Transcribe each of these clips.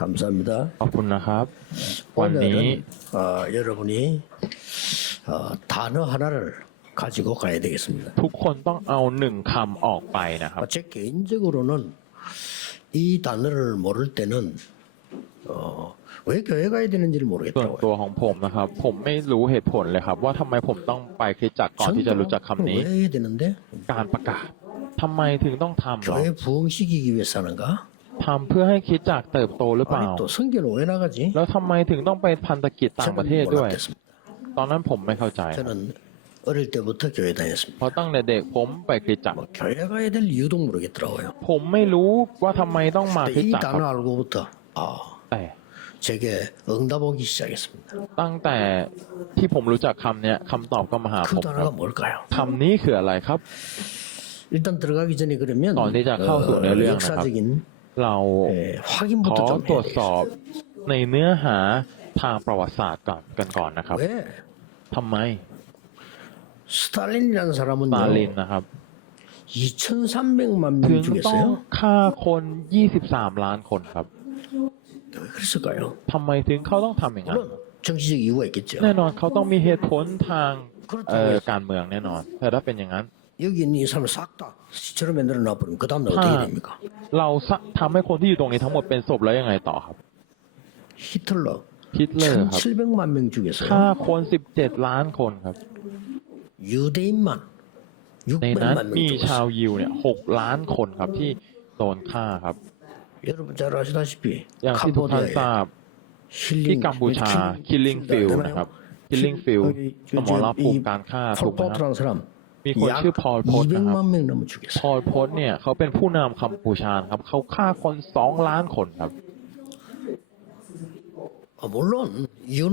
감사합니다. ขอบคุณนะครับ วันนี้ 오늘은 어, 여러분이 어, 단어 하나를 가지고 가야 되겠습니다. ทุกคนต้องเอาหนึ่งคำออกไปนะครับ 제 개인적으로는 이 단어를 모를 때는 어, 왜 교회 가야 되는지를 ส่วน 모르겠더라고요. ตัวของผมนะครับ ผมไม่รู้เหตุผลเลยครับ ว่าทำไมผมต้องไปคริสตจักรก่อนที่จะรู้จักคำนี้ 왜 해야 되는데 การประกาศทำไมถึงต้องทำหรอ 교회 부흥시키기 위해서 하는가? ทำเพื่อให้คริดจักรเติบโตหรือเปล่า 아니 또 성교는 왜 나가지? แล้วทำไมถึงต้องไปพันธกิจต่างประเทศ 저는 ด้วย 몰랐겠습니다. ตอนนั้นผมไม่เข้าใจ 저는 어릴 때부터 교회 다녔습니다. เพราะตั้งแต่เด็กผมไปคริดจักร 뭐 교회 가야 될 이유도 모르겠더라고요. ผมไม่รู้ว่าทำไมต้องมาคริ 근데 ด 이 จักรครับ 단어 알고부터 아 แต่ 제게 응답오기 시작했습니다. ตั้งแต่ที่ผมรู้จักคำเนี้ยคำตอบก็มาหา 그 ผมครั 단어가 บ 뭘까요? คำนี้คืออะไรครับ 일단 들어가기 전에 그러면 어, 네, 자, 카우스 어, 내려야 역사적인 เราขอตรวจสอบในเนื้อหาทางประวัติศาสตร์ก่อนกันก่อนนะครับทำไมสตาลินนสตาลินนะครับ2,300ถึงต้องฆ่าคน 23 ล้านคนครับทำไมถึงเขาต้องทำอย่างนั้นแน่นอนเขาต้องมีเหตุผลทางการเมืองแน่นอนแต่ถ้าเป็นอย่างนั้น 여기 있는 이 사람을 싹 다 시체로 만들어 놔버리면 그 다음날 어떻게 아. 됩니까? เราสะทำให้คนที่อยู่ตรงนี้ทั้งหมดเป็นศพแล้วยังไงต่อครับ 히틀러 ฮิตเลอร์ครับ 1,700만 명 ฆ่า 중에서요 คน 17 ล้านคนครับ 유대인만 ในนั้น 600만 มี 명 ชาว 죽었어요. ยิวเนี่ย 6 ล้านคนครับที่โดนฆ่าครับ 여러분 잘 아시다시피 อย่างที่ทุกท่านทราบ ที่ 힐링 กัมพูชา killing field นะครับ killing field สมรภูมิการฆ่าถูกไหมครับ 폴포트라는 사람 มีคนชื่อพอลพจน์ะครับพอลพจน์เนี่ยเขาเป็นผู้นำคำปูชานครับ เขาฆ่าคนสองล้านคนครับ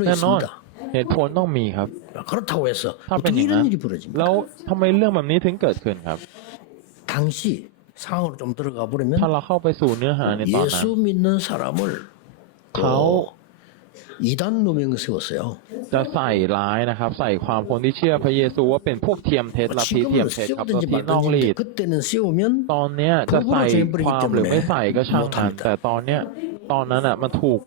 แน่นอนเหตุผลต้องมีครับถ้าเป็นอย่างนั้นแล้วทำไมเรื่องแบบนี้ถึงเกิดขึ้นครับถ้าเราเข้าไปสู่เนื้อหาในตอนนั้นเขา 이단 누명 세웠어요. จะใส่ร้ายนะครับ ใส่ความคนที่เชื่อพระเยซูว่าเป็นพวกเทียมเท็จลัทธิเทียม 지금은 เท็จครับลัท 씌우든지 ธินอกรีด 말든지 그때는 씌우면 ตอนเนี้ยจะใส่ความหรือไม่ใส่ก็ช่างมันแต่ตอนเนี้ยตอนนั้นอ่ะมันถูก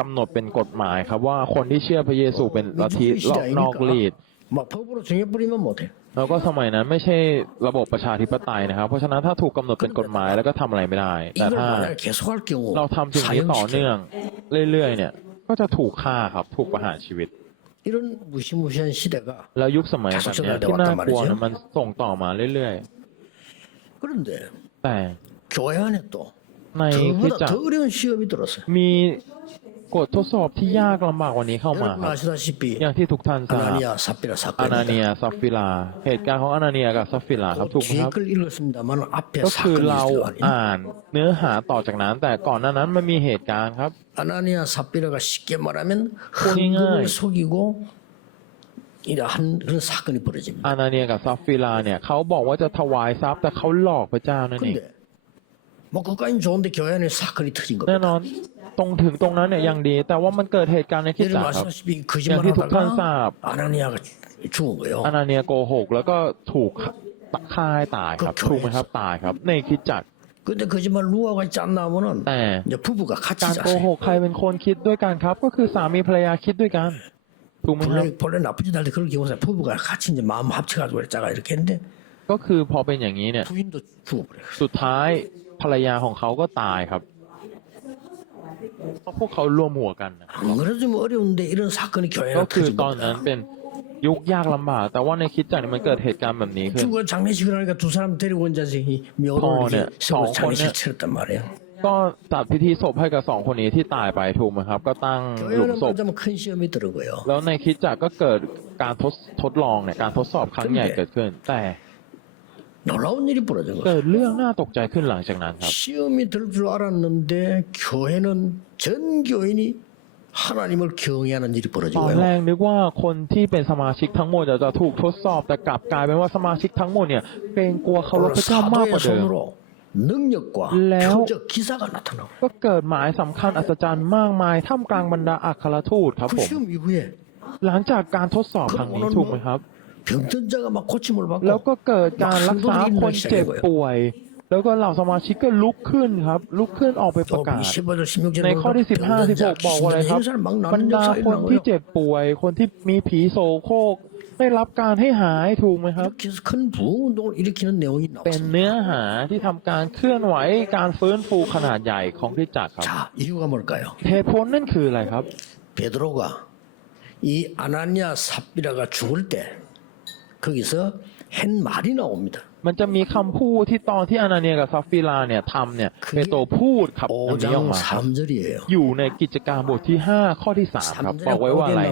กำหนดเป็นกฎหมายครับว่าคนที่เชื่อพระเยซูเป็นลัทธิ 민주주의 시대 นอกรีด 아닙니까? 막 법으로 정해버리면 못해. แล้วก็สมัยนั้นไม่ใช่ระบบประชาธิปไตยนะครับ เพราะฉะนั้นถ้าถูกกำหนดเป็นกฎหมายแล้วก็ทำอะไรไม่ได้ แต่ 이걸 ถ้า 만약 계속할 경우 เราทำสิ่งนี้ต่อเนื่อง 사형시켜요. เรื่อยๆ เนี่ย ก็จะถูกฆ่าครับ ถูกประหารชีวิต 이런 무시무시한 시대가 แล้วยุคสมัยแบบเนี้ยที่น่ากลัวเนี่ยมันส่งต่อมาเรื่อย 그런데 ๆ แต่ 교회 안에 또 ในคริสต 더보다 จัก 더 ร 어려운 시험이 들었어요. มี กฎทดสอบที่ยากลำบากกว่านี้เข้ามา 여러분 ครับ 아시다시피 อย่างที่ทุกท่านทราบ 아나니아 사피라 อานาเนีย 사건입니다. ซัฟฟิลา เหตุการณ์ของอานาเนียกับซัฟฟิลาครับถูกไหม 뒤에 ครับ 걸 읽었습니다만 앞에 ก็คือ 사건이 เรา 있어요. 아니? อ่านเนื้อหาต่อจากนั้น แต่ก่อนหน้านั้นมันมีเหตุการณ์ครับ 아나니아 사피라가 쉽게 말하면 본인은 헌금을 속이고 이러한 그런 사건이 벌어집니다. อานาเนียกับซัฟฟิลาเนี่ยเขาบอกว่าจะถวายทรัพย์แต่เขาหลอกพระเจ้านั่นเอง 근데 뭐 그까진 좋은데 교회 안에 사건이 터진 แน่ 겁니다. นอนตรงถึงตรงนั้นเนี่ยยังดี แต่ว่ามันเกิดเหตุการณ์ในคริสต 예를 จักรครับ 말씀하시피 อย่างที่ทุกท่านทรา 거짓말하다가 บ 아나니아가 죽은 거예요. อานาเนียโกหก แล้วก็ถูกฆ่าให้ตายครับ ก็ ถูกไหมครับตายครับ ในคริสตจักร 근데 거짓말 누가가 있지 않나 하면은 แต่ 이제 부부가 같이 การโกห 자세요. กใครเป็นคนคิดด้วยกันครับ ก็คือสามีภรรยาคิดด้วยกันถูกไหมครับ 본래 본래 나쁘지도 않은데 그런 경우서 부부가 같이 이제 마음 합쳐가지고 짜가 이렇게 했는데 ก็คือพอเป็นอย่างนี้เนี่ย 부인도 죽어버려요. สุดท้าย ภรรยาของเขาก็ตายครับเพราะพวกเขารวมหัวกันนะก็คือตอนนั้นเป็นยุคยากลำบากแต่ว่าในคิดจักรมันเกิดเหตุการณ์แบบนี้ขึ้นพ่อเนี่ยสองคนเนี่ยก็จัดพิธีศพให้กับสองคนนี้ที่ตายไปถูกไหมครับ ก็ตั้งหลุมศพแล้วในคิดจักรก็เกิดการทดทดลองเนี่ยการทดสอบครั้งใหญ่เกิดขึ้นแต่ 놀라운 일이 벌어진 เกิ 거예요. ดเรื่องน่าตกใจขึ้นหลังจากนั้นครับ 시험이 들 줄 알았는데 교회는 전 교인이 하나님을 경외하는 일이 ตอน 벌어진 แร 거예요. กนึกว่าคนที่เป็นสมาชิกทั้งหมดจะจะถูกทดสอบ แต่กลับกลายเป็นว่าสมาชิกทั้งหมดเนี่ยเกรงกลัวเคารพ 오늘 พระเจ้ามากก 사도의 ว่าเดิม 손으로 능력과 레오. 표적 기사가 나타나고 ก็เกิดหมายสำคัญอัศจรรย์มากมายท่ามกลางบรรดาอัครทูตครับ 그 ผม 시험 이후에 หลังจากการทดสอบครั้งนี้ถูกไหมครับ 병든 자가 막 고침을 แล้ว 받고 ก็เกิดการรักษาคนเจ็บป่วย แล้วก็เหล่าสมาชิกก็ลุกขึ้นครับ ลุกขึ้นออกไปประ 또 กาศ 15절 16절 ในข้อที่ 15 16 บอกว่าอะไรครับ บรรดาคนที่เจ็บป่วย คนที่มีผีโสโครกได้รับการให้หายถูกไหมครับ 이렇게 해서 큰 부흥운동을 일으키는 내용이 เป็น 나왔습니다. เนื้อหาที่ทำการเคลื่อนไหวการฟื้นฟูขนาดใหญ่ของคริสตจักรครับ 자, 이유가 뭘까요? เหตุผลนั่นคืออะไรครับ 베드로가 이 아나니아 삽비라가 죽을 때 거기서 한 말이 나옵니다. มันจะมีคำพูดที่ตอนที่อานาเนียกับซัฟฟิลาเนี่ยทำเนี่ยเปโตรพูดครับอันนี้ออก 5장 มาครับ 3절이에요. อยู่ในกิจการบทที่ 5 ข้อที่ 3 ครับ บอกไว้ว่าอะไร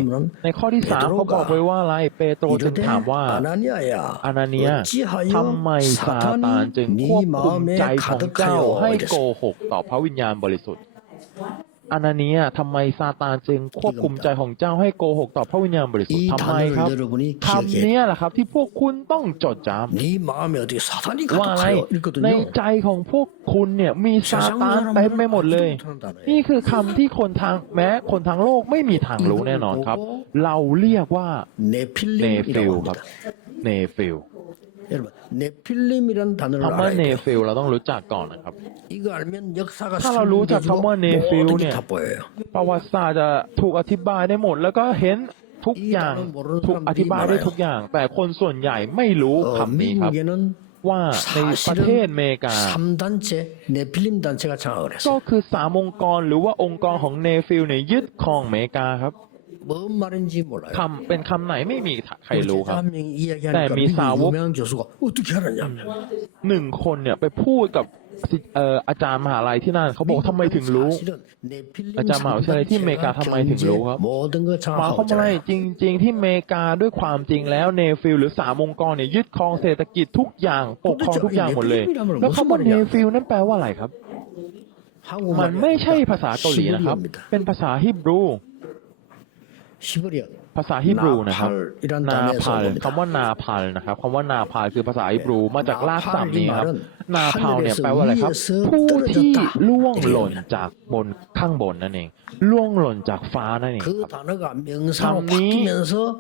ในข้อที่ 3เขาบอกไว้ว่าอะไร เปโตรจึง 이르되 ถามว่า 아나니아야 อานาเนีย 어찌하여 ทำไมซาตานจึง 사탄이 ควบ 네 คุมใจ 마음에 ของเจ้า 가득하여 ให้โก 이랬어요. หกต่อพระวิญญาณบริสุทธิ์ อันาเนี้ทำไมซาตานจึงควบคุมใจของเจ้าให้โกหกต่อพระวิญญาณบริสุทธิ์ทำไมครับคำนี้แหละครับ ที่พวกคุณต้องจดจำว่าอะไรในใจของพวกคุณเนี่ยมีซาตานเต็มไปหมดเลย นี่คือคำที่คนทางแม้คนทางโลกไม่มีทางรู้แน่นอนครับ เราเรียกว่าเนฟิลครับเนฟิล 여러분, 네필림이란 단어를 คำว่า 알아야 เน 돼요. ฟิลเราต้องรู้จักก่อนนะครับ 이거 알면 역사가ถ้าเรารู้จักคำว่า 설명돼주고 네필 모든 게 เนี่ย 다 보여요. ประวัติศาสตร์จะถูกอธิบายได้หมด แล้วก็เห็นทุกอย่าง อีกอย่างหนึ่ง ถูกอธิบายได้ทุกอย่าง แต่คนส่วนใหญ่ไม่รู้ 어, คำนี้ครับ 미국에는 ว่าในประเทศอเมริกา 3단체 네필림 단체가 장악을 ก็ 했어요. คือสามองค์กรหรือว่าองค์กรของเนฟิลเนี่ยยึดครองอเมริกาครับ 뭔 말인지 몰라요. คำเป็นคำไหนไม่มีใครรู้ครับ แต่มีสาวกหนึ่งคนเนี่ยไปพูดกับอาจารย์มหาลัยที่นั่นเขาบอกทำไมถึงรู้ อาจารย์มหาวิทยาลัยที่เมกาทำไมถึงรู้ครับมาเขาไม่จริง ๆ ที่เมกาด้วยความจริงแล้วเนฟิลหรือสามองค์กรเนี่ยยึดครองเศรษฐกิจทุกอย่างปกครองทุกอย่างหมดเลย แล้วคำว่าเนฟิลนั้นแปลว่าอะไรครับ มันไม่ใช่ภาษาเกาหลีนะครับ เป็นภาษาฮิบรู ภาษาฮิบรูนะครับนาพาลคำว่านาพาลนะครับคำว่านาพาลคือภาษาฮิบรูมาจากลากศัพท์นี้ครับ นาพาลเนี่ยแปลว่าอะไรครับ ผู้ที่ล่วงหล่นจากบนข้างบนนั่นเองล่วงหล่นจากฟ้านั่นเองครับคำนี้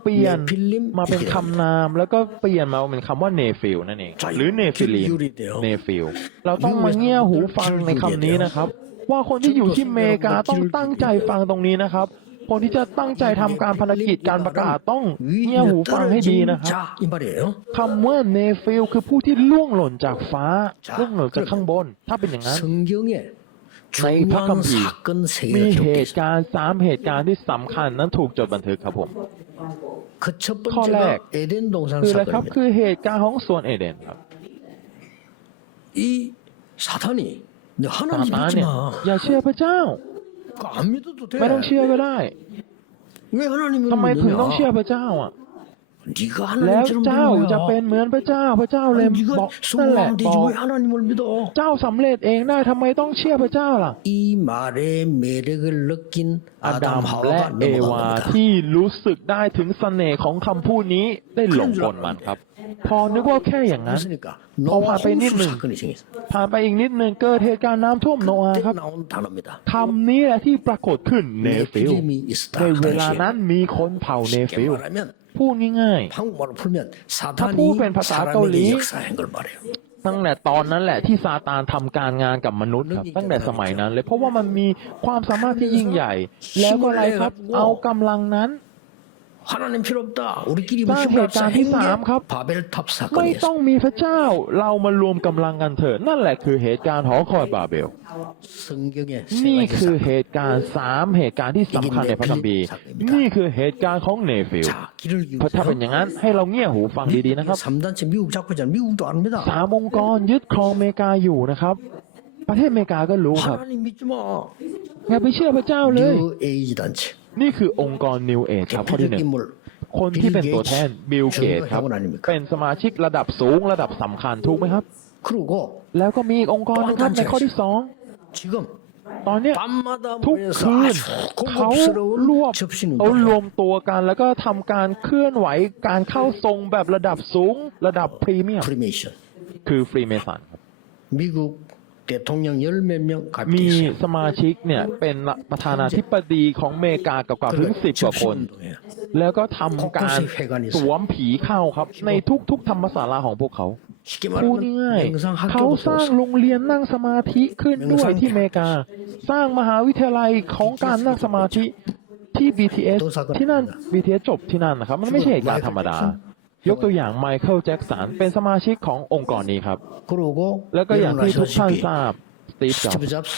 เปลี่ยนมาเป็นคำนาม แล้วก็เปลี่ยนมาเป็นคำว่าเนฟิลนั่นเองหรือเนฟิลีนเนฟิลเราต้องมาเงี่ยหูฟังในคำนี้นะครับ ว่าคนที่อยู่ที่เมกาต้องตั้งใจฟังตรงนี้นะครับ คนที่จะตั้งใจทำการภารกิจการประกาศต้องเงี่ยหู 위에 ฟังให้ดี 떨어진 นะครับ 자, 이 말이에요. คำว่าเนฟิลคือผู้ที่ล่วงหล่นจากฟ้าล่วงหล่นจากข้างบน ถ้าเป็นอย่างนั้น 성경에 네, 중요한 박한비. 사건 세 มี 개가 เห 기록되어 ตุการณ์สามเหตุการณ์ที่สำคัญนั้นถูกจดบันทึกครับผม 그첫 컬렉. 번째가 에덴 동산 คืออะไรครับ 사건입니다. คือเหตุการณ์ของสวนเอเดนครับ 이 사탄이 너 ซา 하나님 ตาน 믿지 เนี่ย 마. อย่าเชื่อพระเจ้า 그거 안 믿어도 돼. ไม่ต้องเชื่อก็ได้ทำไมถึงต้องเชื่อพระเจ้าอะ แล้วเจ้าจะเป็นเหมือนพระเจ้าพระเจ้าเลยบอกนั่นแหละบอกเจ้าสำเร็จเองได้ทำไมต้องเชื่อพระเจ้าล่ะอิมาดัมและเอวาที่รู้สึกได้ถึงเสน่ห์ของคำพูดนี้ได้หลงกลมันครับ พอนึกว่าแค่อย่างนั้นพอผ่านไปนิดหนึ่งผ่านไปอีกนิดหนึ่งเกิดเหตุการณ์น้ำท่วมโนอาครับคำนี้แหละที่ปรากฏขึ้นเนฟิลในเวลานั้นมีคนเผ่าเนฟิล พูดง่ายๆถ้าพูดเป็นภาษาเกาหลีตั้งแต่ตอนนั้นแหละที่ซาตานทำการงานกับมนุษย์ครับตั้งแต่สมัยนั้นเลยเพราะว่ามันมีความสามารถที่ยิ่งใหญ่ แล้วก็อะไรครับ เอากำลังนั้น 하나님 필요 없다. 우리끼리 나 힘을 합사 해당 행게 삼ครับ 바벨탑 ไม่ต้อ 사건이었어. งมีพระเจ้า เรามารวมกำลังกันเถิดนั่นแหละคือเหตุการณ์หอคอยบาเบล 성경의 นี่ 세 คือ 가지 เหตุการณ์สามเหตุการณ์ที่สำคัญในพระคัมภีร์ นี่คือเหตุการณ์ของเนฟิล 자, 길을 เพราะถ้าเป็น 기울여서 อย่างนั้นให้เราเงี่ยหูฟังดีๆนะครับ 3단체 미국 잡고 있잖아. 미국도 압니다. สามองค์กรยึดครองอเมริกาอยู่นะครับ ประเทศอเมริกาก็รู้ครับ 하나님 믿지 마. อย่าไปเชื่อพระเจ้าเลย 뉴 에이지 단체. นี่คือองค์กรนิวเอชครับข้อที่หนึ่งคนที่เป็นตัวแทนบิลเกตครับเป็นสมาชิกระดับสูงระดับสำคัญถูกไหมครับแล้วก็มีอีกองค์กรนะครับในข้อที่สองตอนนี้ทุกคืนเขารวบเอารวมตัวกันแล้วก็ทำการเคลื่อนไหวการเข้าทรงแบบระดับสูง ระดับพรีเมียมคือฟรีเมสันครับ มีสมาชิกเนี่ยเป็นประธานาธิบดีของเมกากับกว่าถึงสิบกว่าคน แล้วก็ทำการสวมผีเข้าครับ ในทุกๆธรรมศาลาของพวกเขาพูดง่ายเขาสร้างโรงเรียนนั่งสมาธิขึ้นด้วยที่เมกา สร้างมหาวิทยาลัยของการนั่งสมาธิที่ BTS ที่นั่น BTS จบที่นั่นนะครับ มันไม่ใช่การธรรมดา ยกตัวอย่างไมเคิลแจ็กสันเป็นสมาชิกขององค์กรนี้ครับ แล้วก็อย่างที่ทุกท่านทราบสตีฟจ็อบส์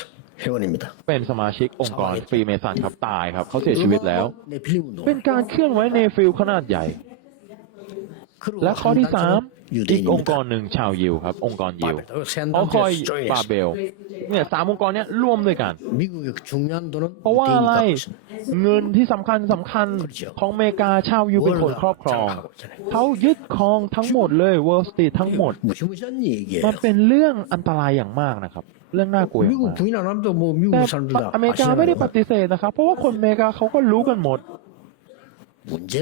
เป็นสมาชิกองค์กรฟรีเมสันครับตายครับเขาเสียชีวิตแล้ว เป็นการเคลื่อนไหวในฟิลขนาดใหญ่ และข้อที่สาม อยู่ที่องค์กรหนึ่งชาวยิวครับ องค์กรยิวเขาคอยบาเบลเนี่ยสามองค์กรเนี้ยร่วมด้วยกันเพราะว่าอะไรเงินที่สำคัญสำคัญของเมกาชาวยิวเป็นคนครอบครองเขายึดครองทั้งหมดเลยเวิลด์สตรีททั้งหมดมันเป็นเรื่องอันตรายอย่างมากนะครับเรื่องน่ากลัวแต่อเมริกาไม่ได้ปฏิเสธนะครับ เพราะว่าคนเมกาเขาก็รู้กันหมด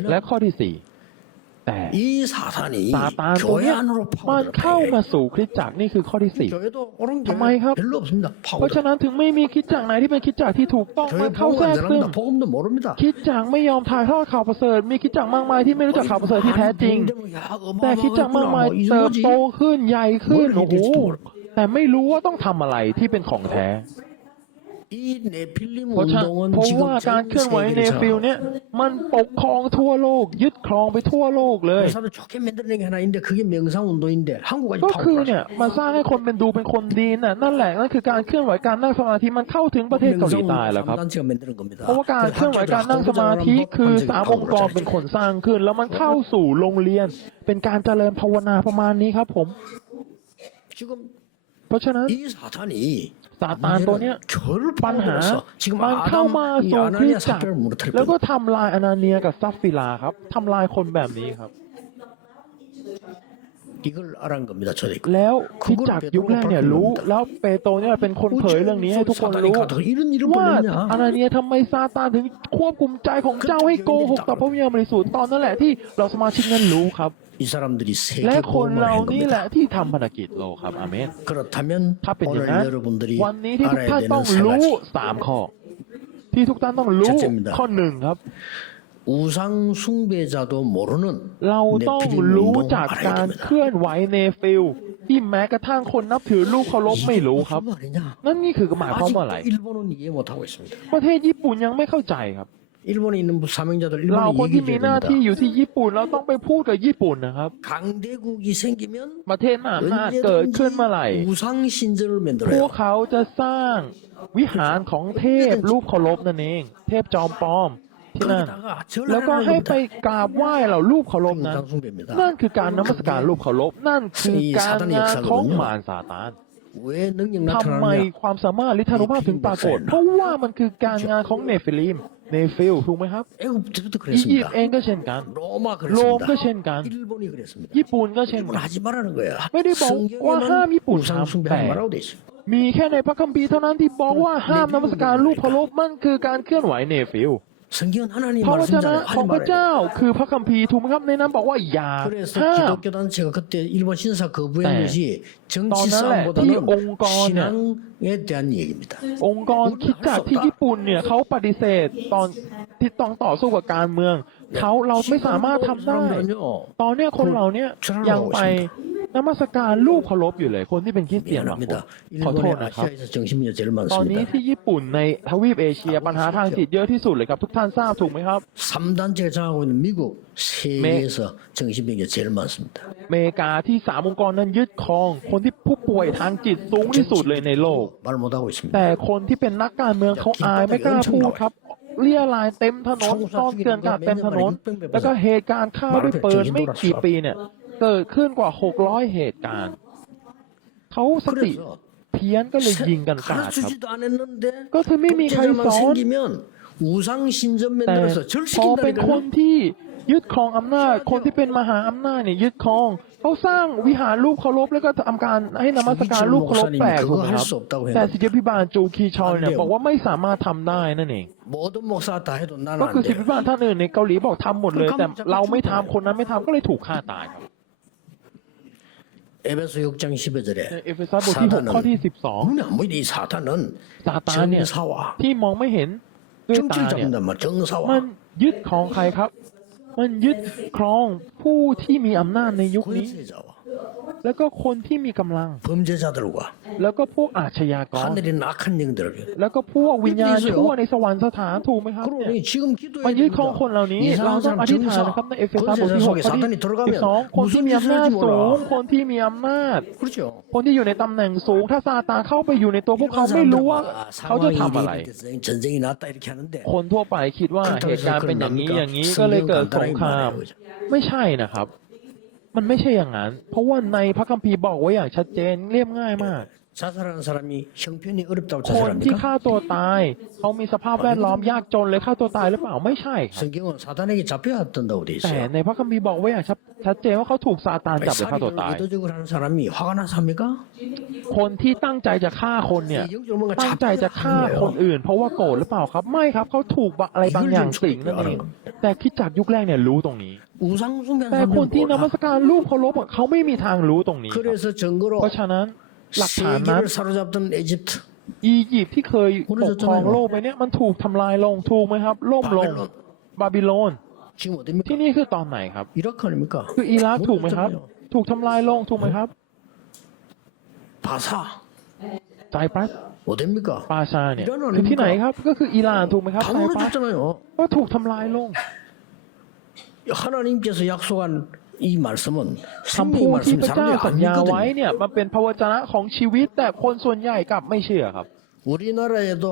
และข้อที่สี่ แต่ซาตานตัวนี้มันเข้ามาสู่คริสจักรนี่คือข้อที่สี่ทำไมครับ เพราะฉะนั้นถึงไม่มีคริสจักรไหนที่เป็นคริสจักรที่ถูกต้องมันเข้าแทรกซึมคริสจักรไม่ยอมถ่ายทอดข่าวประเสริฐ มีคริสจักรมากมายที่ไม่รู้จักข่าวประเสริฐที่แท้จริง แต่คริสจักรมากมายเติบโตขึ้นใหญ่ขึ้นโอ้โหแต่ไม่รู้ว่าต้องทำอะไรที่เป็นของแท้ เพราะว่าการเคลื่อนไหวในฟิลเนี้ยมันปกครองทั่วโลก ยึดครองไปทั่วโลกเลยก็คือเนี่ยมาสร้างให้คนเป็นดูเป็นคนดีน่ะนั่นแหละนั่นคือการเคลื่อนไหวการนั่งสมาธิมันเข้าถึงประเทศเกาหลีใต้แล้วครับเพราะว่าการเคลื่อนไหวการนั่งสมาธิคือสามองค์กรเป็นคนสร้างขึ้น แล้วมันเข้าสู่โรงเรียน เป็นการเจริญภาวนาประมาณนี้ครับผม เพราะฉะนั้น ซาตานตัวเนี้ยปัญหามันเข้ามาสู่คริสตจักรแล้วก็ทำลายอนาเนียกับซับฟิลาครับทำลายคนแบบนี้ครับ แล้วคิดจากยุคแรกเนี่ยรู้ แล้วเปโตรเนี่ยเป็นคนเผยเรื่องนี้ให้ทุกคนรู้ว่าอาณาเนียทำไมซาตานถึงควบคุมใจของเจ้าให้โกหกต่อพระวิญญาณบริสุทธิ์ตอนนั่นแหละที่เราสมาชิกนั้นรู้ครับและคนเหล่านี้แหละที่ทำภารกิจโลครับอาเมนถ้าเป็นอย่างนั้นวันนี้ที่ทุกท่านต้องรู้สามข้อ ที่ทุกท่านต้องรู้ข้อหนึ่งครับ 우상 숭배자도 모르는 เราต้อง 네피림 รู้ 운동 จาก 알아야 การ 됩니다. เคลื่อนไหวในฟิลที่แม้กระทั่งคนนับถือลูกเคารพไม่รู้ครับ 무슨 말이냐? นั่นนี่คือหมายความว่าอะไร 아직도 일본은 이해 못하고 있습니다. ประเทศญี่ปุ่นยังไม่เข้าใจครับ 일본에 있는 사명자들 เรา 일본에 คนที่มี 얘기해야 หน้าที่ 됩니다. อยู่ที่ญี่ปุ่นเราต้องไปพูดกับญี่ปุ่นนะครับ 강대국이 생기면 ประเทศมหาอำนาจเกิดขึ้นเมื่อไหร่ 언제든지 우상 신전을 พว 만들어요. กเขาจะสร้างวิหารของเทพรูปเคารพนั่นเอง เทพจอมปลอมที่นั่น 거기다가 แล้วก็ให้ไปกราบไหว้เหล่ารูปเคารพนั้นนั่นคือการนมัสการรูปเคารพนั่นคือการงานของมารซาตานทำไมความสามารถลิทานุภาพถึงปรากฏ เพราะว่ามันคือการงานของเนฟิลิมเนฟิลถูกไหมครับอียิปต์เองก็เช่นกันโรมก็เช่นกัน ญี่ปุ่นก็เช่นกันไม่ได้บอกว่าห้ามญี่ปุ่นทำแต่มีแค่ในพระคัมภีร์เท่านั้นที่บอกว่าห้ามนมัสการรูปเคารพมันคือการเคลื่อนไหวเนฟิล พระวจนะของพระเจ้า คือพระคัมภีร์ถูกไหมครับในนั้นบอกว่าอย่าห้ามแต่ตอนนั้นแหละที่องค์กรเนี่ยองค์กรคิดจากที่ญี่ปุ่นเนี่ยเขาปฏิเสธตอนที่ต้องต่อสู้กับการเมือง เขาเราไม่สามารถทำได้ ตอนเนี้ยคนเราเนี้ยยังไปนมัสการรูปเคารพอยู่เลย คนที่เป็นคริสเตียนขอโทษนะครับตอนนี้ที่ญี่ปุ่นในทวีปเอเชียปัญหาทางจิตเยอะที่สุดเลยครับทุกท่านทราบถูกไหมครับเมเมกาที่สามองค์กรนั้นยึดครอง คนที่ผู้ป่วยทางจิตสูงที่สุดเลยในโลก แต่คนที่เป็นนักการเมืองเขาอายไม่กล้าพูดครับ เลี่ยลายเต็มถนนซ่อนเกลื่อนกาดเต็มถนน แล้วก็เหตุการณ์ฆ่าด้วยปืนไม่กี่ปีเนี่ย เกิดขึ้นกว่าหกร้อยเหตุการณ์เขาสติเพี้ยนก็เลยยิงกันกาดครับก็คือไม่มีใครสอนแต่พอเป็นคนที่ ยึดครองอำนาจ คนที่เป็นมหาอำนาจเนี่ยยึดครองเขาสร้างวิหารรูปเคารพแล้วก็ทำการให้นมัสการรูปเคารพแปลกถูกไหมครับ แต่สิทธิพิบาลจูคีชอยเนี่ยบอกว่าไม่สามารถทำได้นั่นเอง 모든 목사 다 해도 나는 ก็ 안 คือสิทธิ 돼. พิบาลท่านอื่นในเกาหลีบอกทำหมดเลย แต่เราไม่ทำคนนั้นไม่ทำก็เลยถูกฆ่าตายครับ 에베소 6장 10절에 ในเอเฟซัสบทที่ 6 ข้อที่ 눈에 안 보이는 이 사탄은 12 ซาตานเนี่ย 정사와 ที่มองไม่เห็นด้วยตา 정치를 เนี่ย 잡는단 말 มัน 정사와 ยึดครองใครครับ มันยึดครองผู้ที่มีอำนาจในยุคนี้ แล้วก็คนที่มีกำลัง 범죄자들과 แล้วก็พวกอาชญากร 하늘의 악한 영들을 แล้วก็พวกวิญญาณชั่วในสวรรค์สถานถูกไหมครับเนี่ย 그러니 지금 기도해야 มายึดครอง 됩니다. คนเหล่านี้ เรา 이상한 ต้อง 사람 อธิษฐาน 정사 นะครับในเอเฟซัสบท 권세자 ที่หก 속에 ข้อ 사단이 ที่ 들어가면 สองคนที่ 무슨 มี 짓을 อำนาจ 할지 สูง 몰라 คนที่มีอำนาจ 그렇죠 คนที่อยู่ในตำแหน่งสูง ถ้าซาตานเข้าไปอยู่ในตัวพวกเขาไม่รู้ว่า เขาจะ 상황이 ทำอะไร 이렇게 돼서 전쟁이 났다 이렇게 하는데 คนทั่วไปคิดว่าเหตุการณ์เป็นอย่างนี้อย่างนี้ก็เลยเกิดสงคราม ไม่ใช่นะครับ มันไม่ใช่อย่างนั้น เพราะว่าในพระคัมภีร์บอกไว้อย่างชัดเจนเรียบง่ายมาก 자살하는 사람이 형편이 어렵다고 คนที่ 자살합니까? ฆ่าตัวตายเขามีสภาพแวดล้อมยากจนเลยฆ่าตัวตายหรือเปล่าไม่ใช่ครับ 성경은 사단에게 잡혀왔던다고 돼 แต่ 있어요. ในพระคัมภีร์บอกไว้อย่างชัดชัดเจนว่าเขาถูกซาตานจับหรือฆ่าตัว 살인을 ตาย 의도적으로 하는 사람이 화가 나서 합니까? คนที่ตั้งใจจะฆ่าคนเนี่ย 이 영적으로 뭔가 ตั้งใจจะ 잡혀서 ฆ่า 하는 คน 거예요. อื่น เพราะว่าโกรธหรือเปล่าครับ ไม่ครับเขาถูกอะไรบางอย่างสิงนั่นเองแต่คิดจากยุคแรกเนี่ยรู้ตรงนี้ 우상숭배하는 แต่คน 사람들은 ที่นมั 몰라. สการรูปเคารพอะเขาไม่มีทางรู้ตรงนี้ครับ 그래서 증거로 เพราะฉะนั้น หลักฐานนั้น 세계를 사로잡던 에집트 อียิปต์ที่เคยปกครองโลกไปเนี่ยมันถูกทำลายลงถูกไหมครับ ล่มลง 바벨론 บาบิโลน 지금 어딥니까? ที่นี่คือตอนไหนครับ 이라크 아닙니까? คืออิรักถูกไหมครับ ถูกทำลายลงถูกไหมครับ 바사 ไซปรัส 어딥니까? ปาชาเนี่ยคือที่ไหนครับ ก็คืออิหร่านถูกไหมครับ 다 ไซปรัส 무너졌잖아요. ก็ถูกทำลายลง 하나님께서 약속한 이 말씀은 คำ 생명의 พูดที่ 말씀이 พระเจ้า 사람들이 สั 안 ญญาไว้ 믿거든요. เนี่ยมันเป็นพระวจนะของชีวิต แต่คนส่วนใหญ่กลับไม่เชื่อครับ 우리나라에도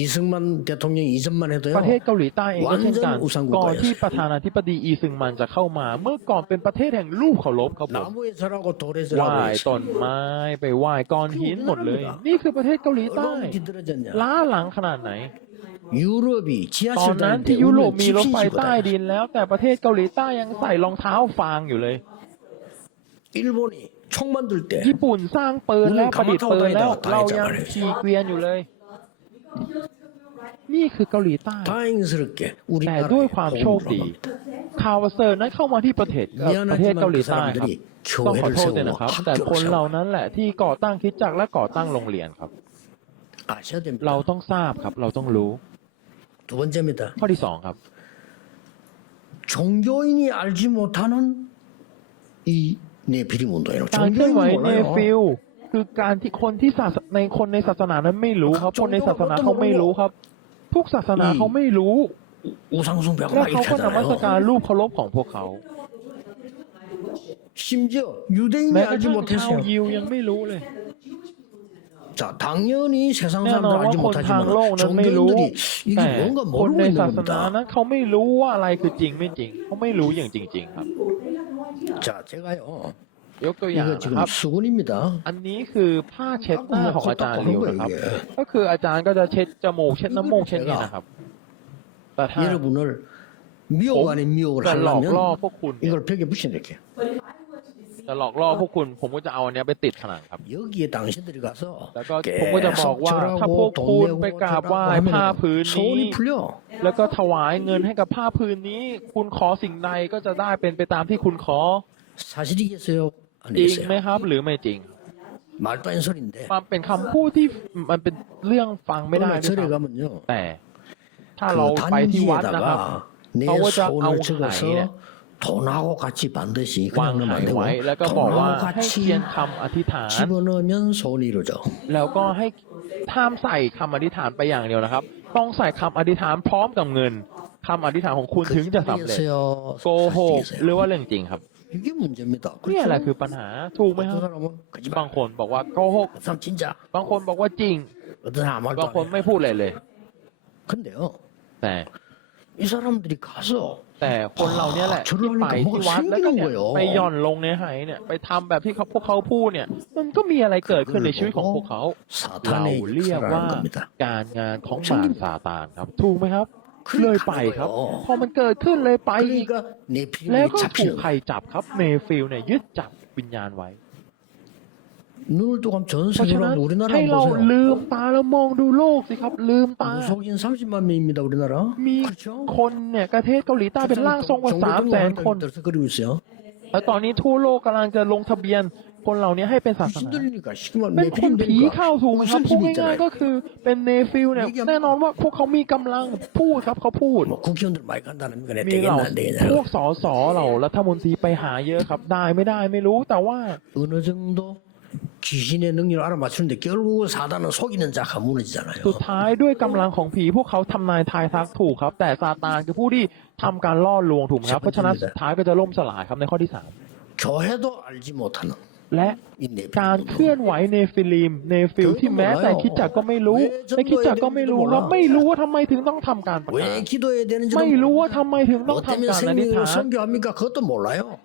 이승만 대통령 이전만 해도요. ประเทศเกาหลีใต้เองก็เช่นกัน วันจันทร์อุซังกุ ก่อน กาย ที่ประธานาธิบดีอีซึงมันจะเข้ามา เมื่อก่อนเป็นประเทศแห่งรูปเคารพครับผม 나무에 절하고 돌에 ไหว้ 절하고 ต้นไม้ไปไหว้ก้อนหินหมดเลย นี่คือประเทศเกาหลีใต้ 얼마나 뒤떨어졌냐. ล้าหลังขนาดไหน ยุโรปตอนนั้นที่ยุโรปมีรถไฟใต้ดินแล้ว แต่ประเทศเกาหลีใต้ยังใส่รองเท้าฟางอยู่เลยญี่ปุ่นสร้างปืนแล้วประดิษฐ์ปืนแล้วเรายังขี่เกวียนอยู่เลย นี่คือเกาหลีใต้แต่ด้วยความโชคดีข่าวเซอร์นั้นเข้ามาที่ประเทศประเทศเกาหลีใต้ครับต้องขอโทษด้วยนะครับ แต่คนเหล่านั้นแหละที่ก่อตั้งคิดจักรและก่อตั้งโรงเรียนครับ เราต้องทราบครับ เราต้องรู้ 두 번째입니다. ข้อที่สองครับ 종교인이 알지 못하는 이 네피림 운동이에요. การเคลื่อนไหว 종교인이 เนฟิ 몰라요. ลคือการที่คนที่ศาสในคนในศาสนานั้นไม่รู้ครับ คนในศาสนาเขาไม่รู้ครับ ทุกศาสนาเขาไม่รู้ 우상숭배하고 และ 막 เขา 이렇게 ก็นมัสการ 하잖아요. รูปเคารพของพวกเขา 심지어 유대인이 แม้กระ 알지 ทั่งชาว 못했어요. ยิวยังไม่รู้เลย 자, 당연히 세상 แน่นอน 사람들 ว่า 알지 คนทางโลก 못하지만 นั้นไม่รู้ 종교인들이 이게 แต่ 뭔가 คน 모르고 ใน 있는 ศาสนา 겁니다. นั้นเขาไม่รู้ว่าอะไรคือจริงไม่จริง เขาไม่รู้อย่างจริง ๆ ครับ 자, 제가요. ยกตัวอย่าง 이거 นะ 지금 ครับ 수건입니다. อันนี้คือผ้าเช็ดหน้าของอาจารย์ลิวนะครับ 이게 ก็คืออาจารย์ก็จะเช็ดจมูกเช็ดน้ำมูกเช็ดนี่นะครับ แต่ถ้า 여러분을 미혹 아닌 미혹을 จะหลอกล่อ 하려면 พวกคุณเนี่ย 이걸 벽에 붙여 이렇게. จะหลอกล่อพวกคุณ ผมก็จะเอาอันเนี้ยไปติดผนังครับ 여기에 당신들이 가서 แล้วก็ผมก็จะบอกว่า ถ้าพวก 돈 คุณ 내고 ไปกราบไหว้ 저라고 ผ้า 하면 พื้นนี้ 소원이 풀려. แล้วก็ถวายเงินให้กับผ้าพื้นนี้ คุณขอสิ่งใดก็จะได้เป็นไปตามที่คุณขอ 사실이겠어요? จริง 아니겠어요? ไหมครับ หรือไม่จริง 말도 안 소리인데. มันเป็นคำพูดที่มันเป็นเรื่องฟังไม่ได้ 오늘 ด้วย 절에 ซ้ำ 가면요. แต่ ถ้าเรา 그 ไปที่วัดนะครับ 단지에다가 내 하고자 손을 아우 적어서 วางหายไว้แล้วก็บอกว่าให้เพียรคำอธิษฐานแล้วก็ให้ท่ามใส่คำอธิษฐานไปอย่างเดียวนะครับ ต้องใส่คำอธิษฐานพร้อมกับเงินคำอธิษฐานของคุณถึงจะสำเร็จโกหกหรือว่าเรื่องจริงครับนี่แหละคือปัญหาถูกไหมครับบางคนบอกว่าโกหกบางคนบอกว่าจริงบางคนไม่พูดเลยเลยแต่ แต่คนเราเนี่ยแหละที่ไปที่วัดแล้วก็เนี่ยไปย่อนลงในไหเนี่ยไปทำแบบที่เขาพวกเขาพูดเนี่ย มันก็มีอะไรเกิดขึ้นในชีวิตของพวกเขาเราเรียกว่าการงานของมารซาตานครับ ถูกไหมครับเลยไปครับ พอมันเกิดขึ้นเลยไปแล้วก็ถูกใครจับครับ เมฟิลเนี่ยยึดจับวิญญาณไว้ 눈을 뜨고 한번 전 เพราะฉะนั้น 세계로 우리나라 ให้ 한번 เรา 보세요. ลืมตาแล้วมองดูโลกสิครับ ลืมตา 무속인 30만 명입니다, 우리나라. มี 그렇죠? คนเนี่ยประเทศเกาหลีใต้เป็นร่างทรงกว่าสามแสนคน 들서 그리고 있어요. แล้วตอนนี้ทั่วโลกกำลังจะลงทะเบียน คนเหล่านี้ให้เป็นศาสนา 힘들리니까 시그마 เป็นคน 네필임 ผี 되니까 เข้าถูกไหมครับ 무슨 พูด 힘이 ง่ายๆ 있잖아요. ก็คือเป็นเนฟิลเนี่ยแน่นอนว่าพวกเขามีกำลังพูดครับเขาพูด 뭐 국회의원들 많이 간다는 거 มีเหล่า 되겠나 안 พ 되겠나 วกสสเหล่ารัฐมนตรีไปหาเยอะครับ ได้ไม่ได้ไม่รู้แต่ว่า 어느 정도 귀신의 능력을 알아맞추는데 결국 사단은 속이는 자가 무너지잖아요. สุดท้ายด้วยกำลังของผีพวกเขาทำนายทายทักถูกครับ แต่ซาตานคือผู้ที่ทำการล่อลวงถูกไหมครับเพราะฉะนั้นสุดท้ายก็จะล่มสลายครับในข้อที่สาม 교회도 알지 못하는 และการเคลื่อนไหวในฟิลิมในฟิลที่แม้แต่คิดจักก็ไม่รู้ในคิดจักก็ไม่รู้เราไม่รู้ว่าทำไมถึงต้องทำการประกาศไม่รู้ว่าทำไมถึงต้องทำการอธิษฐาน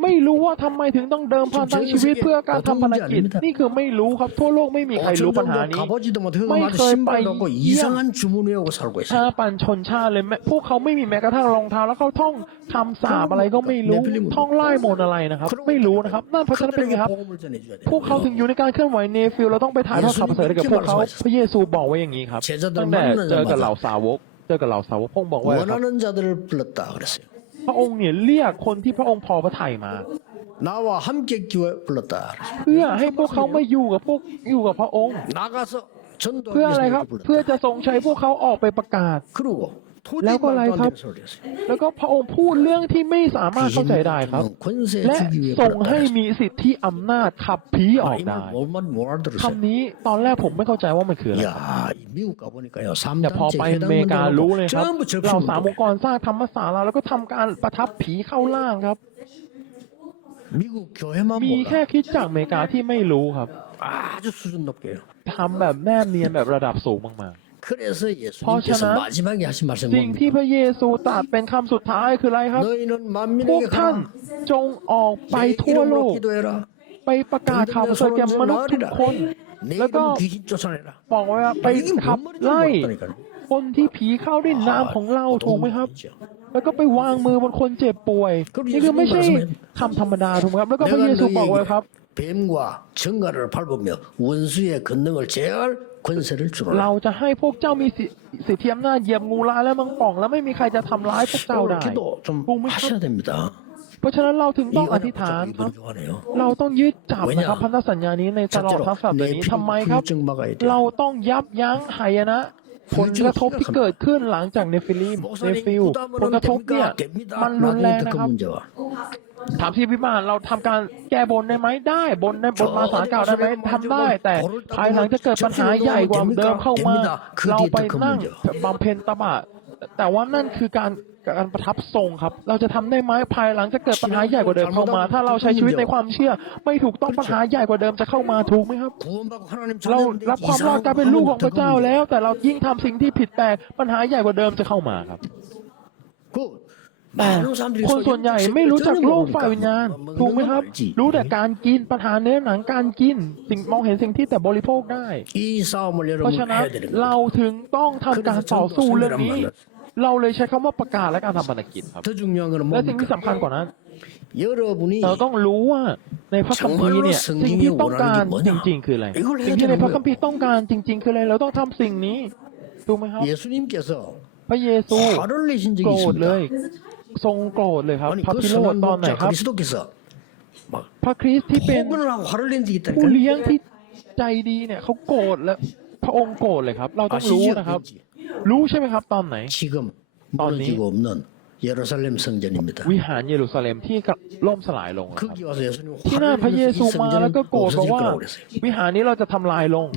ไม่รู้ว่าทำไมถึงต้องเดิมพันทั้งชีวิตเพื่อการทำภารกิจนี่คือไม่รู้ครับทั่วโลกไม่มีใครรู้ปัญหานี้ไม่เคยไปยี่ยมชาปันชนชาเลยพวกเขาไม่มีแม้กระทั่งรองเท้าแล้วเขาท่องคำสาบอะไรก็ไม่รู้ท่องไล่มนอะไรนะครับ ไม่รู้นะครับนั่นเพราะฉะนั้นเป็นไงครับพวกเขาถึงอยู่ในการเคลื่อนไหวเนฟิลเราต้องไปถ่ายทอดข่าวระเสริฐให้กับพวกเขาพระเยซูบอกไว้อย่างนี้ครับตั้งแต่เจอกับเหล่าสาวกเจอกับเหล่าสาวกพงบอกว่าพระองค์เนี่ยเรียกคนที่พระองค์พอพระทัยมาเพื่อให้พวกเขามาอยู่กับพวกอยู่กับพระองค์เพื่ออะไรครับ เพื่อจะส่งใช้พวกเขาออกไปประกาศ แล้วก็อะไรครับ แล้วก็พระองค์พูดเรื่องที่ไม่สามารถเข้าใจได้ครับ และส่งให้มีสิทธิอำนาจขับผีออกได้คำนี้ตอนแรกผมไม่เข้าใจว่ามันคืออะไรแต่พอไปอเมริการู้เลยครับเราสามองค์กรสร้างธรรมศาลาแล้วก็ทำการประทับผีเข้าล่างครับมีแค่คิดจากอเมริกาที่ไม่รู้ครับทำแบบแม่เนียนแบบระดับสูงมาก 래서 예수님께서 퍼셔나? 마지막에 하신 말씀이 ๆ สิ่งที่ 뭡니까? พระเยซูตรัสเป็นคำสุดท้ายคืออะไรครับ 너희는 พวก 만민에게 ท่าน 가라. จงออกไป 내 ทั่วโล 이름으로 ก 기도해라. ไปประกาศข่าวประเสริฐแก่มนุษย์ทุกคน 내 แล้วก็ 이름 귀신 쫓아내라. บอกไว้ว่าไป 아, 이게 ขับ 뭔 말인지 ไล่ 모르겠다니까요. คนที่ผีเข้าด้วยนามของเราถูกไหมครับ 있죠. แล้วก็ไปวางมือบนคนเจ็บป่วย ก็ นี่คือไม่ใช่ เยซูบอก คำธรรมดาถูกไหมครับ แล้วก็พระเยซูบอกไว้ครับ 뱀과 정갈을 밟으며 원수의 권능을 제할 권세를 เรา 주노라. จะให้พวกเจ้ามีสิสิทธิอำนาจเหยียบงูร้ายและมังป่อง แล้วไม่มีใครจะทำร้ายพวกเจ้า 오늘 ได้ 기도 좀 보면 하셔야 됩니다. เพราะฉะนั้นเราถึง 이 ต้องอ 은혜가 ธิษฐาน 좀 ครับ 이번중하네요. เราต้องยึดจับนะครับ เว้ย พันธสัญญานี้ในตลอด 첫째로 ทั้งสัปดาห์ 내 นี้ 피 ทำไมครับ 불증 막아야 돼. เราต้องยับยั้งหายนะผลกระทบที่เกิดขึ้นหลังจากเนฟิลิมเน 목사님 ฟิลผล 부담은 กระทบเนี่ย 됩니까? 됩니다. มันรุนแรง 나중에 นะ 그 ครับ 문제와 ถามที่วิมานเราทำการแก้บนได้ไหมได้บนได้บนมาสาเก่าได้ไหมทำได้ แต่ภายหลังจะเกิดปัญหาใหญ่กว่าเดิมเข้ามา เราไปนั่งบำเพ็ญตบะแต่ว่านั่นคือการการประทับทรงครับ เราจะทำได้ไหมภายหลังจะเกิดปัญหาใหญ่กว่าเดิมเข้ามา ถ้าเราใช้ชีวิตในความเชื่อ ไม่ถูกต้องปัญหาใหญ่กว่าเดิมจะเข้ามาถูกไหมครับ เรารับความรอดการเป็นลูกของพระเจ้าแล้ว แต่เรายิ่งทำสิ่งที่ผิดแปลกปัญหาใหญ่กว่าเดิมจะเข้ามาครับ คนส่วนใหญ่ไม่รู้จักโลกฝ่ายวิญญาณถูกไหมครับ รู้แต่การกินประธานเนื้อหนังการกิน สิ่งมองเห็นสิ่งที่แต่บริโภคได้เพราะฉะนั้นเราถึงต้องทำการต่อสู้เรื่องนี้ เราเลยใช้คำว่าประกาศและการทำภารกิจครับและสิ่งที่สำคัญกว่านั้นเราต้องรู้ว่าในพระคัมภีร์เนี่ยสิ่งที่ต้องการจริง ๆ คืออะไรสิ่งที่ในพระคัมภีร์ต้องการจริง ๆ คืออะไรเราต้องทำสิ่งนี้ถูกไหมครับพระเยซูโกรธเลย ทรงโกรธเลยครับ 아니 พระ 그 พิโรธ 선한 ตอนไหน 목자 ครับ 그리스도께서 막 พระคริสต์ที่เป็น 폭언을 하고 화를 낸 적이 ผู้ 있다니까. เลี้ยงที่ใจดีเนี่ยเขาโกรธและพระองค์โกรธเลยครับ เราต้องรู้ 아시죠? นะครับ 왠지. รู้ใช่ไหมครับ ตอนไหน 지금 무너지고 없는 예루살렘 성전입니다. วิหารเยรูซาเล็มที่กำล่มสลายลงอะครับ 거기 와서 예수님 ที่นั่น 화를 พระเย 내서 ซู 이 มาแล้วก็ 성전은 โกรธบอก 없어질 ว่า 거라고 그랬어요. วิหารนี้เราจะทำลายลง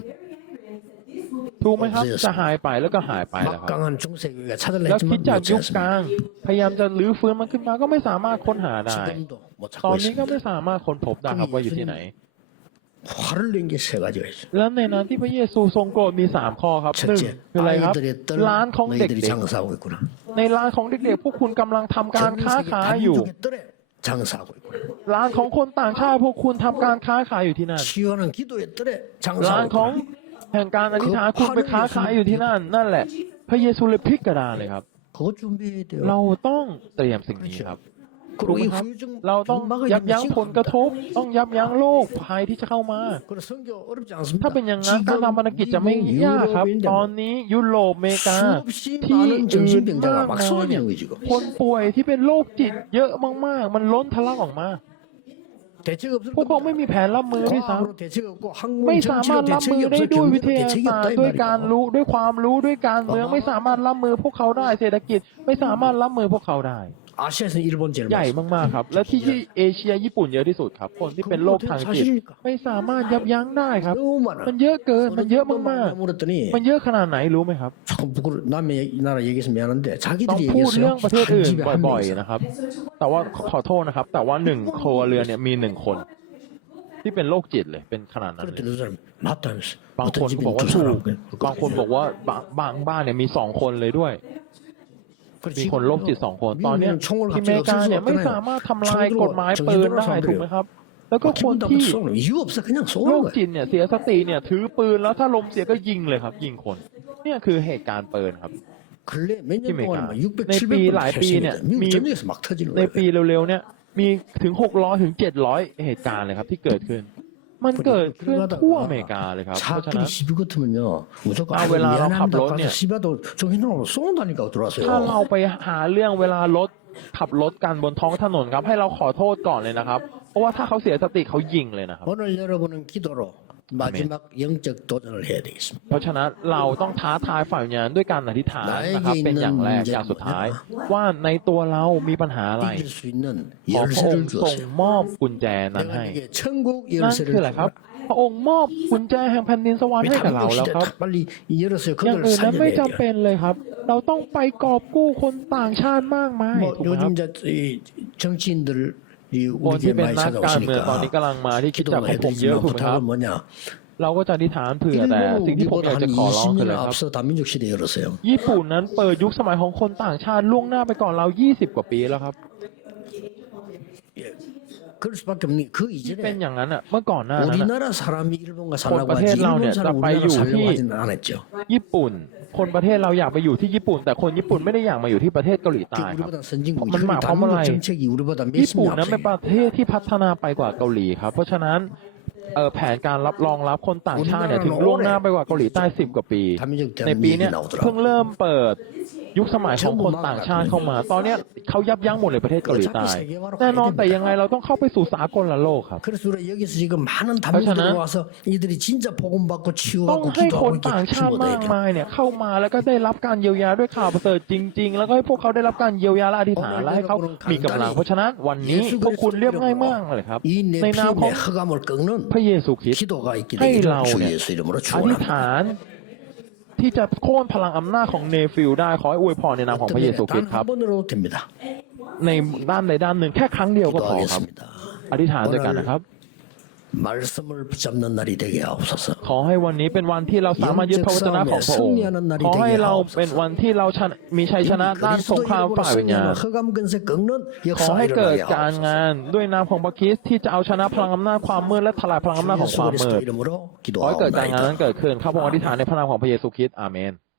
ถูกไหมครับจะหายไปแล้วก็หายไปแล้วครับแล้วคิดจากยุคกลาง พยายามจะลื้อฟื้นมันขึ้นมาก็ไม่สามารถค้นหาได้ตอนนี้ก็ไม่สามารถค้นพบได้ครับว่าอยู่ที่ไหนแล้วในนั้นที่พระเยซูทรงโกรธมีสามข้อครับหนึ่งคืออะไรครับร้านของเด็กๆในร้านของเด็กๆพวกคุณกำลังทำการค้าขายอยู่ร้านของคนต่างชาติพวกคุณทำการค้าขายอยู่ที่นั่นร้านของ แห่งการอธิษฐานคุณไปค้าขายอยู่ที่นั่น นั่นแหละ พระเยซูเลยพลิกกระดานเลยครับ เราต้องเตรียมสิ่งนี้ครับรเราต้องยับยั้งผลกระทบ ต้องยับยั้งโรคภัยที่จะเข้ามา ถ้าเป็นอย่างนั้นการทำภารกิจจะไม่ยากครับ ตอนนี้ยุโรปเมริกาที่อื่นมากคนป่วยที่เป็นโรคจิตเยอะมากๆ มันล้นทะลักออกมา พวกเขาไม่มีแผนรับมือพี่สาวไม่สามารถรับมือได้ด้วยวิทยาศาสตร์ด้วยการรู้ด้วยความรู้ด้วยการเมืองไม่สามารถรับมือพวกเขาได้เศรษฐกิจไม่สามารถรับมือพวกเขาได้ อาเซียนญี่ปุ่นใหญ่มากๆครับ และที่ที่เอเชียญี่ปุ่นเยอะที่สุดครับ คนที่เป็นโรคทางจิตไม่สามารถยับยั้งได้ครับ มันเยอะเกิน มันเยอะมากๆ มันเยอะขนาดไหนรู้ไหมครับต้องพูดเรื่องประเทศอื่นบ่อยๆนะครับ แต่ว่าขอโทษนะครับ แต่ว่าหนึ่งโคเรือเนี่ยมีหนึ่งคน ที่เป็นโรคจิตเลยเป็นขนาดนั้นเลยบางคนบอกว่าถูกบางคนบอกว่าบางบ้านเนี่ยมีสองคนเลยด้วย มีคนโรคจิตสองคน ตอนนี้ที่เมกาเนี่ยไม่สามารถทำลายกฎหมายปืนได้ถูกไหมครับ แล้วก็คนที่โรคจิตเนี่ยเสียสติเนี่ยถือปืนแล้วถ้าลมเสียก็ยิงเลยครับ ยิงคน เนี่ยคือเหตุการณ์ปืนครับที่เมกาในปีหลายปีเนี่ยมีในปีเร็วๆเนี่ยมีถึงหกร้อยถึงเจ็ดร้อยเหตุการณ์เลยครับที่เกิดขึ้น มันเกิดขึ้นทั่วอเมริกาเลยครับ เพราะฉะ 차끼리 นั้น 시비 같으면요 무조건 아, 아, 왜 나랑 미안합니다 갑 가서 런이야. 시비도 좀 힘들어 쏜다니까 들어왔어요 ถ้าเราไปหาเรื่องเวลารถขับรถกันบนท้องถนนครับ ให้เราขอโทษก่อนเลยนะครับ เพราะว่าถ้าเขาเสียสติเขายิงเลยนะครับ 오늘 여러분은 기도로 마지막 영적 도전을 해야 되겠습니다 เพราะฉะนั้นเราต้องท้าทายฝ่ายวิญญาณด้วยการอธิษฐานนะครับ เป็นอย่างแรกอย่างสุดท้าย ว่าในตัวเรามีปัญหาอะไร 이길 수 있는 ขอพระอง 열쇠를 ค์ทรง 주었어요 มอบกุญแจนั้นให้ 내가 이게 천국 นั่นคือ 열쇠를 อะไรครับ 줍니다 พระองค์มอบกุญแจแห่งแผ่นดินสวรรค์ให้กับเราแล้ว 시대 ครับ 다 빨리 열었어요 อย่าง 그걸 อื่นนั้นไม่ 살려내야 จำ 돼요 เป็นเลยครับ เราต้องไปกอบกู้คนต่างชาติมากมาย 뭐 ถูกไหมครับ 요즘 이제 이 정치인들이 คนที่เป็นนักการเมืองตอนนี้กำลังมาที่คิดจับของผมเยอะถูกไหมครับเราก็จะอธิฐานเผื่อแต่สิ่งที่ผมอยากจะขอร้องคืออะไรครับญี่ปุ่นนั้นเปิดยุคสมัยของคนต่างชาติล่วงหน้าไปก่อนเรา 20 กว่าปีแล้วครับ 그럴 수밖에 없는 게 그 เป็น 이전에 อย่างนั้นอ่ะ เมื่อก่อนหน้านั้นอะ 우리나라 사람이 일본과 살라고 본 하지ประเทศเราเนี่ 일본 ย 사람 จะไป 우리나라 อยู่ 살려고 ที่ 하지는 않았죠 ญี่ปุ่น คนประเทศเราอยากไปอยู่ที่ญี่ปุ่น แต่คนญี่ปุ่นไม่ได้อยากมาอยู่ที่ประเทศเกาหลี 그 ใต้ครับ 우리보다 선진국 뭐, 만 마- 뭐, 뭐, 다민족 정책이 우리보다 ญี่ 몇십 ปุ่น 년 นั้นเป็น 앞서 ประเทศที่พัฒนาไปกว่าเกาหลีครับ เพราะฉะนั้น แผนการรับรองรับคนต่างชาติเนี่ยถึงล่วงหน้าไปกว่าเกาหลีใต้สิบกว่าปี ในปีเนี้ยเพิ่งเริ่มเปิดยุคสมัยของคนต่างชาติเข้ามา ตอนเนี้ยเขายับยั้งหมดเลยประเทศเกาหลีใต้แน่นอนแต่ยังไงเราต้องเข้าไปสู่สากลโลกครับเพราะฉะนั้นต้องให้คนต่างชาติมากมายเนี่ยเข้ามาแล้วก็ได้รับการเยียวยาด้วยข่าวประเสริฐจริง ๆ แล้วก็ให้พวกเขาได้รับการเยียวยาและอธิษฐานและให้เขามีกำลังเพราะฉะนั้นวันนี้พวกคุณเรียบง่ายมากเลยครับในนามของพระเยซูคริสต์ให้เราเนี่ยอธิษฐานที่จะโค่นพลังอำนาจของเนฟิลได้ขอให้อวยพรในนามของพระเยซูคริสต์ครับ ในด้านใดด้านหนึ่งแค่ครั้งเดียวก็พอครับ อธิษฐานด้วยกันนะครับ 말씀을 붙잡는 날이 되게 하옵소서. ขอให้วันนี้เป็นวันที่เราสามารถยึดพระวจนะของพระองค์ ขอให้เราเป็นวันที่เราชนะมีชัยชนะด้านสงครามฝ่ายวิญญาณ 허감 근세 꺾는 ขอ 역사 ให้เกิด 일어나게 การ 하옵소서. งานด้วยนามของพระคริสต์ที่จะเอาชนะพลังอำนาจความมืดและทลายพลังอำนาจของ 예수 ความมื 그리스도 ด 이름으로 ขอให้เกิดการงานนั้น 기도하옵나이다. เกิดขึ้นข้าพระองค์อธิษฐานในพระนามของพระเยซูคริสต์อาเมน